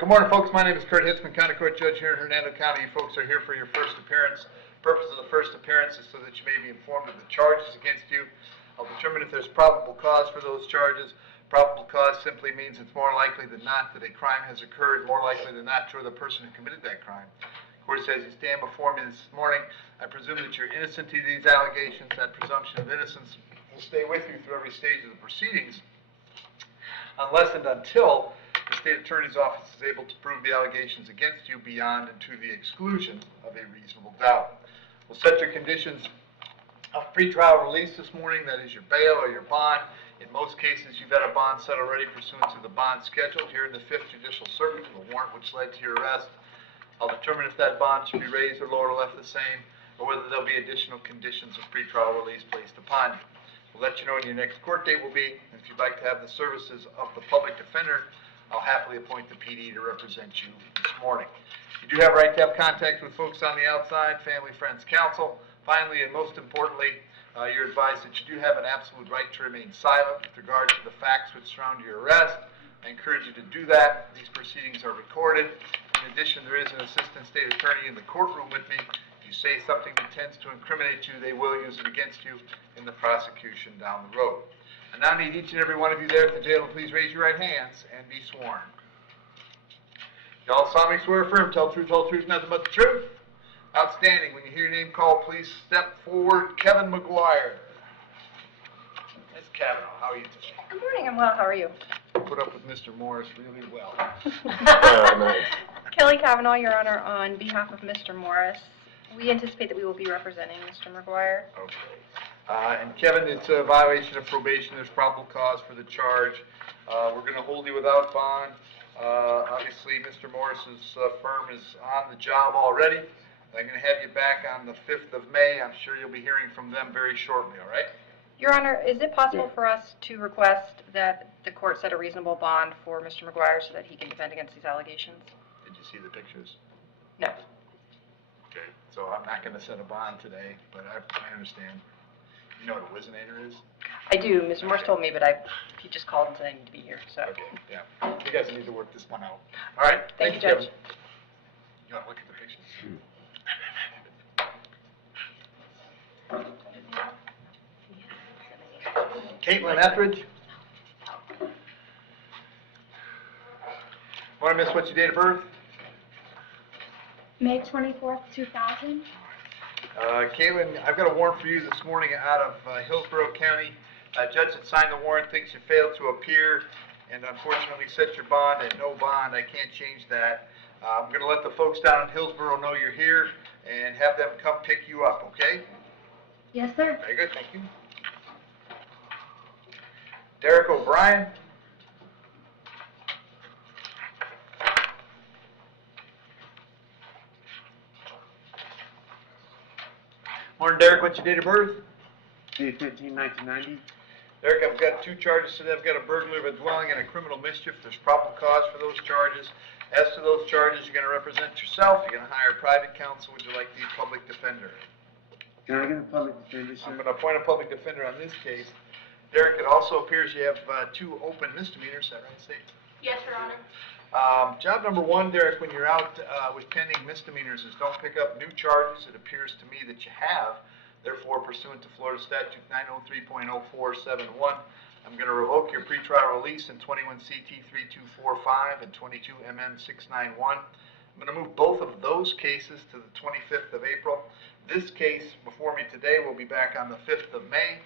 Good morning, folks. My name is Kurt Hitzemann, County Court Judge here in Hernando County. You folks are here for your first appearance. The purpose of the first appearance is so that you may be informed of the charges against you. I'll determine if there's probable cause for those charges. Probable cause simply means it's more likely than not that a crime has occurred, more likely than not to the person who committed that crime. Of course, as you stand before me this morning, I presume that you're innocent to these allegations. That presumption of innocence will stay with you through every stage of the proceedings, unless and until the state attorney's office is able to prove the allegations against you beyond and to the exclusion of a reasonable doubt. We'll set your conditions of pretrial release this morning, that is your bail or your bond. In most cases, you've had a bond set already pursuant to the bond schedule here in the 5th Judicial Circuit, the warrant which led to your arrest. I'll determine if that bond should be raised or lowered or left the same, or whether there'll be additional conditions of pretrial release placed upon you. We'll let you know when your next court date will be, and if you'd like to have the services of the public defender, I'll happily appoint the PD to represent you this morning. You do have a right to have contact with folks on the outside, family, friends, counsel. Finally, and most importantly, you're advised that you do have an absolute right to remain silent with regard to the facts which surround your arrest. I encourage you to do that. These proceedings are recorded. In addition, there is an assistant state attorney in the courtroom with me. If you say something that tends to incriminate you, they will use it against you in the prosecution down the road. I now need each and every one of you there at the jail to please raise your right hands and be sworn. You all solemnly swear affirm, tell the truth, whole truth, nothing but the truth. Outstanding. When you hear your name called, please step forward. Kevin McGuire. Ms. Kavanaugh, how are you today? Good morning. I'm well. How are you? Put up with Mr. Morris really well. Nice. Kelly Kavanaugh, Your Honor, on behalf of Mr. Morris. We anticipate that we will be representing Mr. McGuire. Okay. And Kevin, it's a violation of probation. There's probable cause for the charge. We're going to hold you without bond. Obviously, Mr. Morris's firm is on the job already. I'm going to have you back on the 5th of May. I'm sure you'll be hearing from them very shortly, all right? Your Honor, is it possible for us to request that the court set a reasonable bond for Mr. McGuire so that he can defend against these allegations? Did you see the pictures? No. Okay. So I'm not going to set a bond today, but I understand. You know what a Wizinator is? I do. Mr. Morris told me, but he just called and said I need to be here. So. Okay, yeah. You guys need to work this one out. All right. Thank you, Kevin. Judge. You want to look at the pictures? Caitlin Etheridge. Want to miss what's your date of birth? May 24th, 2000. Caitlin, I've got a warrant for you this morning out of Hillsborough County. A judge that signed the warrant thinks you failed to appear and unfortunately set your bond at no bond. I can't change that. I'm going to let the folks down in Hillsborough know you're here and have them come pick you up, okay? Yes, sir. Very good, thank you. Derek O'Brien. Morning, Derek. What's your date of birth? May 15, 1990. Derek, I've got two charges today. I've got a burglary of a dwelling and a criminal mischief. There's probable cause for those charges. As to those charges, you're going to represent yourself. You're going to hire private counsel. Would you like the public defender? Can I get a public defender, sir? I'm going to appoint a public defender on this case. Derek, it also appears you have two open misdemeanors. Is that right, State? Yes, Your Honor. Job number one, Derek, when you're out with pending misdemeanors, is don't pick up new charges. It appears to me that you have. Therefore, pursuant to Florida Statute 903.0471, I'm going to revoke your pretrial release in 21 CT 3245 and 22 MM 691. I'm going to move both of those cases to the 25th of April. This case before me today will be back on the 5th of May.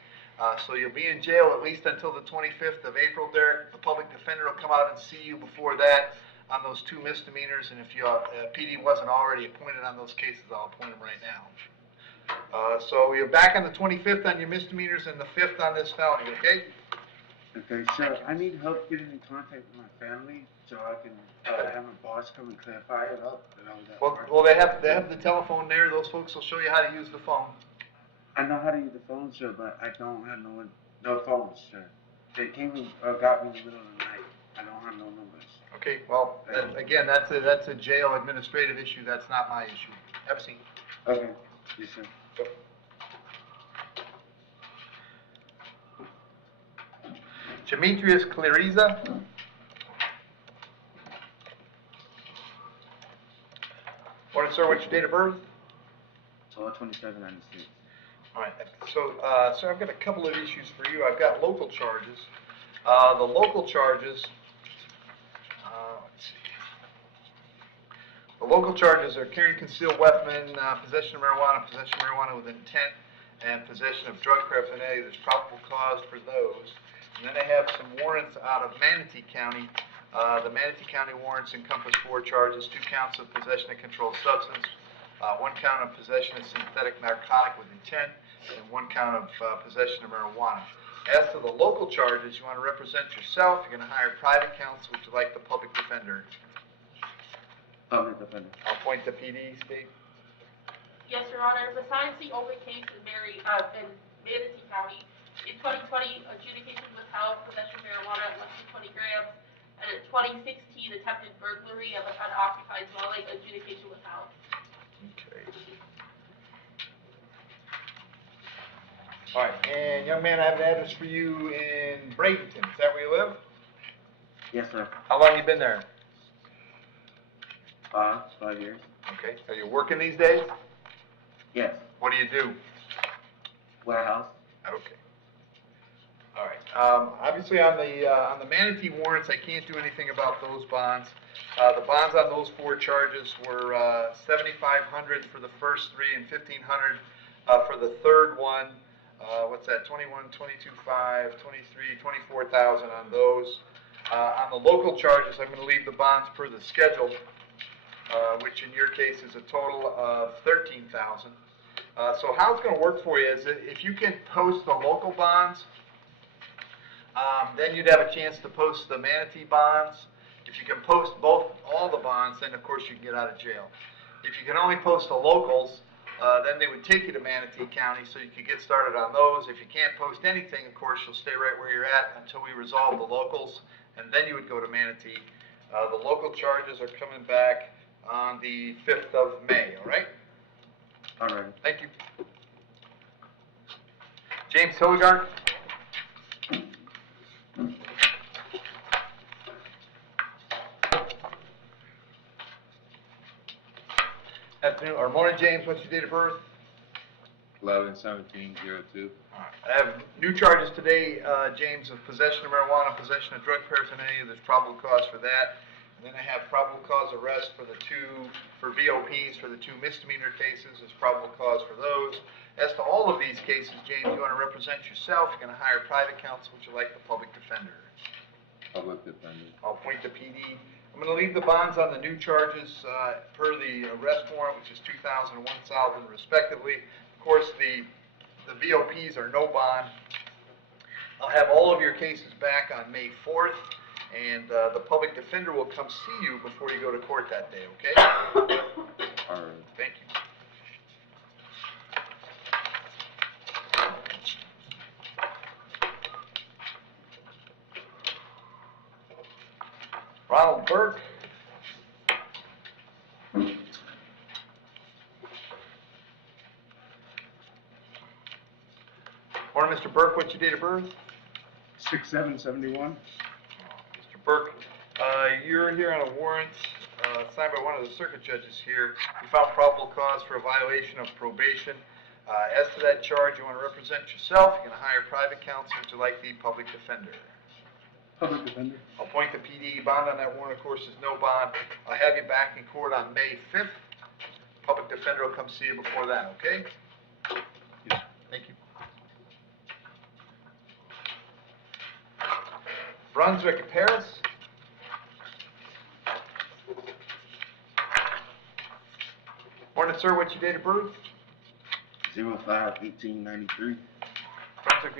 So you'll be in jail at least until the 25th of April, Derek. The public defender will come out and see you before that on those two misdemeanors. And if your PD wasn't already appointed on those cases, I'll appoint him right now. So you're back on the 25th on your misdemeanors and the 5th on this felony, okay? Okay, sir, I need help getting in contact with my family so I can have my boss come and clarify it up. And all that Well, they have the telephone there. Those folks will show you how to use the phone. I know how to use the phone, sir, but I don't have no phones, sir. They came and got me in the middle of the night. I don't have no numbers. Okay, well, again, that's a jail administrative issue. That's not my issue. Have a seat. Okay, yes, sir. Go. Demetrius Clariza. sir, what's your date of birth? 12/27/96. All right, so, sir, I've got a couple of issues for you. I've got local charges. The local charges, let's see. The local charges are carrying concealed weapon, possession of marijuana with intent, and possession of drug paraphernalia. There's probable cause for those. And then I have some warrants out of Manatee County. The Manatee County warrants encompass 4 charges, 2 counts of possession of controlled substance, 1 count of possession of synthetic narcotic with intent, and 1 count of possession of marijuana. As to the local charges, you want to represent yourself. You're going to hire private counsel. Would you like the public defender? Public defender. I'll appoint the PD, Steve. Yes, Your Honor. Besides the open case in Manatee County, in 2020, adjudication withheld possession of marijuana at less than 20 grams, and in 2016, attempted burglary of an unoccupied dwelling, adjudication withheld. Okay. All right, and young man, I have an address for you in Bradenton. Is that where you live? Yes, sir. How long you been there? 5 years. Okay. Are you working these days? Yes. What do you do? Warehouse. Okay. All right. Obviously, on the Manatee warrants, I can't do anything about those bonds. The bonds on those 4 charges were $7,500 for the first 3 and $1,500 for the third one. What's that? 21, 22,500, 23, 24,000 on those. On the local charges, I'm going to leave the bonds per the schedule, which in your case is a total of $13,000. So how it's going to work for you is that if you can post the local bonds, then you'd have a chance to post the Manatee bonds. If you can post all the bonds, then of course you can get out of jail. If you can only post the locals, then they would take you to Manatee County so you could get started on those. If you can't post anything, of course, you'll stay right where you're at until we resolve the locals, and then you would go to Manatee. The local charges are coming back on the 5th of May, all right? All right. Thank you. James Hilligar? Afternoon, or morning, James. What's your date of birth? 11/17/02. I have new charges today, James, of possession of marijuana, possession of drug paraphernalia. There's probable cause for that. And then I have probable cause arrest for the 2 VOPs for the 2 misdemeanor cases. There's probable cause for those. As to all of these cases, James, you want to represent yourself. You're going to hire private counsel. Would you like the public defender? Public defender. I'll appoint the PD. I'm going to leave the bonds on the new charges per the arrest warrant, which is $2,000 and $1,000 respectively. Of course, the VOPs are no bond. I'll have all of your cases back on May 4th, and the public defender will come see you before you go to court that day, okay? All right. Thank you. Ronald Burke. Morning, Mr. Burke. What's your date of birth? 6/7/71. Mr. Burke, you're here on a warrant signed by one of the circuit judges here. You found probable cause for a violation of probation. As to that charge, you want to represent yourself. You're going to hire private counsel. Would you like the public defender? Public defender. I'll appoint the PD. Bond on that warrant, of course, is no bond. I'll have you back in court on May 5th. Public defender will come see you before that, okay? Yes. Thank you. Brunswick, Paris. Morning, sir. What's your date of birth? 05/18/93. Brunswick,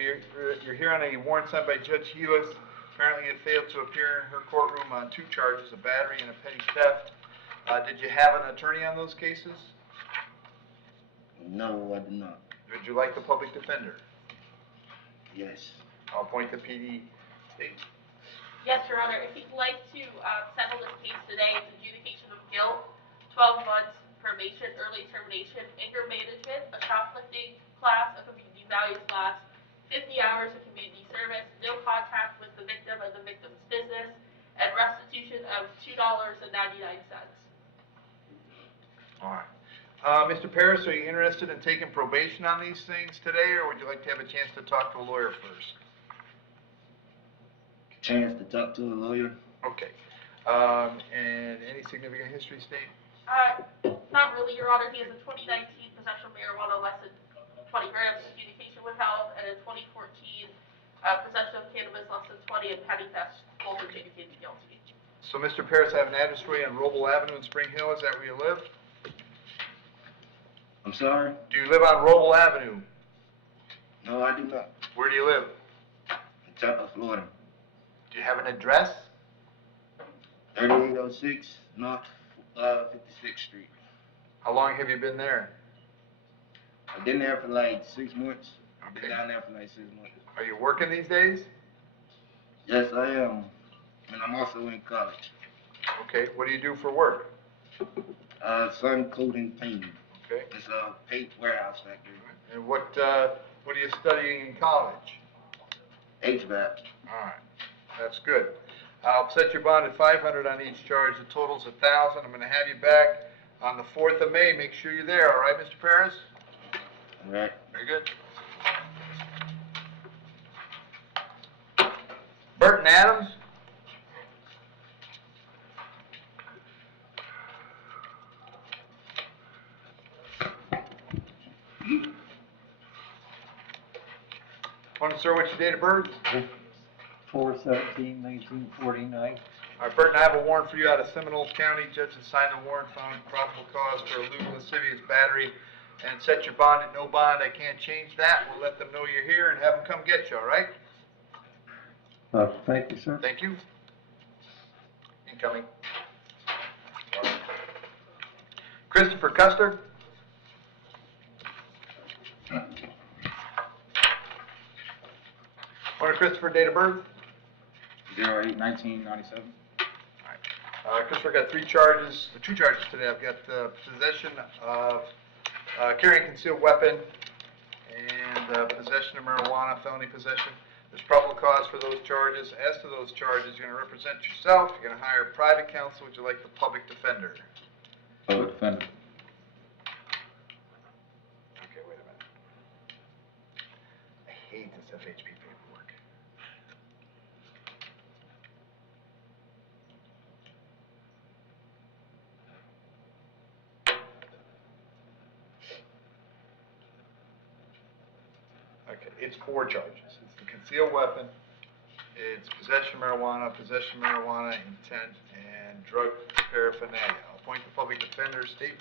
you're here on a warrant signed by Judge Helis. Apparently, you failed to appear in her courtroom on 2 charges, a battery and a petty theft. Did you have an attorney on those cases? No, I did not. Would you like the public defender? Yes. I'll appoint the PD. State. Yes, Your Honor. If you'd like to settle this case today, it's adjudication of guilt, 12 months probation, early termination, anger management, a shoplifting class, a community values class, 50 hours of community service, no contact with the victim and the victim's business, and restitution of $2.99. All right. Mr. Paris, are you interested in taking probation on these things today, or would you like to have a chance to talk to a lawyer first? Chance to talk to a lawyer? Okay. And any significant history, State? Not really, Your Honor. He has a 2019 possession of marijuana less than 20 grams, adjudication withheld, and a 2014 possession of cannabis less than 20 and petty theft, both adjudicated guilty. So, Mr. Paris, I have an address for you on Roble Avenue in Spring Hill. Is that where you live? I'm sorry? Do you live on Roble Avenue? No, I do not. Where do you live? In Tampa, Florida. Do you have an address? 3806 North 56th Street. How long have you been there? I've been there for like 6 months. I've Okay. been down there for like 6 months. Are you working these days? Yes, I am. And I'm also in college. Okay. What do you do for work? Sun coating painting. Okay. It's a paint warehouse factory. And what are you studying in college? HVAC. All right. That's good. I'll set your bond at $500 on each charge. The total's $1,000. I'm going to have you back on the 4th of May. Make sure you're there. All right, Mr. Paris? All right. Very good. Burton Adams? Want to sir, what's your date of birth? 4/17/1949. All right, Burton, I have a warrant for you out of Seminole County. Judge has signed a warrant found probable cause for eluding lascivious battery and set your bond at no bond. I can't change that. We'll let them know you're here and have them come get you, all right? Thank you, sir. Thank you. Incoming. Christopher Custer? Morning, Christopher, date of birth? 08/1997. Christopher got two charges today. I've got possession of carrying a concealed weapon and possession of marijuana, felony possession. There's probable cause for those charges. As to those charges, you're going to represent yourself. You're going to hire private counsel. Would you like the public defender? Public defender. Okay, wait a minute. I hate this FHP paperwork. Okay, it's 4 charges. It's the concealed weapon, it's possession of marijuana, intent, and drug paraphernalia. I'll appoint the public defender, Steve.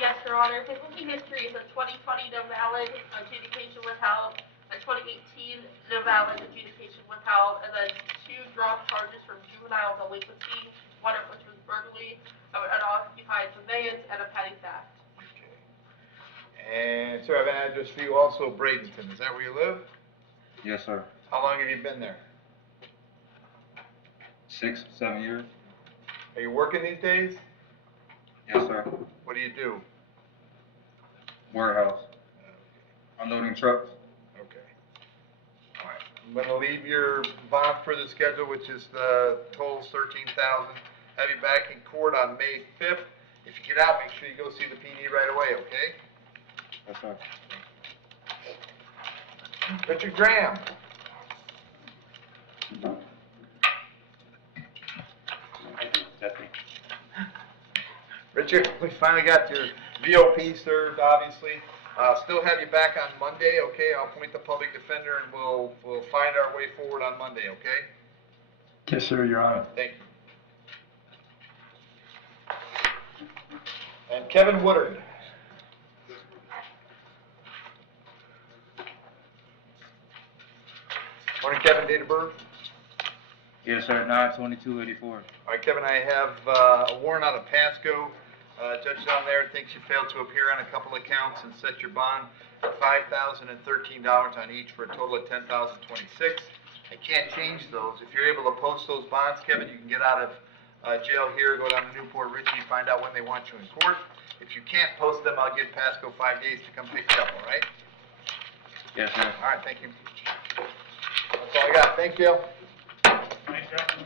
Yes, Your Honor. His living history is a 2020 no valid, adjudication withheld, a 2018 no valid, adjudication withheld, and then 2 drop charges from juvenile delinquency, one of which was burglary, an unoccupied conveyance, and a petty theft. Okay. And sir, I have an address for you also, Bradenton. Is that where you live? Yes, sir. How long have you been there? 6, 7 years. Are you working these days? Yes, sir. What do you do? Warehouse. Unloading trucks. Okay. All right. I'm going to leave your bond for the schedule, which is the total's $13,000. Have you back in court on May 5th. If you get out, make sure you go see the PD right away, okay? Yes, sir. Richard Graham. Richard, we finally got your VOP served, obviously. Still have you back on Monday, okay? I'll appoint the public defender and we'll find our way forward on Monday, okay? Yes, sir, Your Honor. Thank you. And Kevin Woodard. Morning, Kevin, date of birth? Yes, sir. 9/22/84. All right, Kevin, I have a warrant out of Pasco. Judge down there thinks you failed to appear on a couple accounts and set your bond at $5,013 on each for a total of $10,026. I can't change those. If you're able to post those bonds, Kevin, you can get out of jail here, go down to Newport Richie, find out when they want you in court. If you can't post them, I'll give Pasco 5 days to come pick you up, all right? Yes, sir. All right, thank you. That's all I got. Thank you. Thanks, Jeff.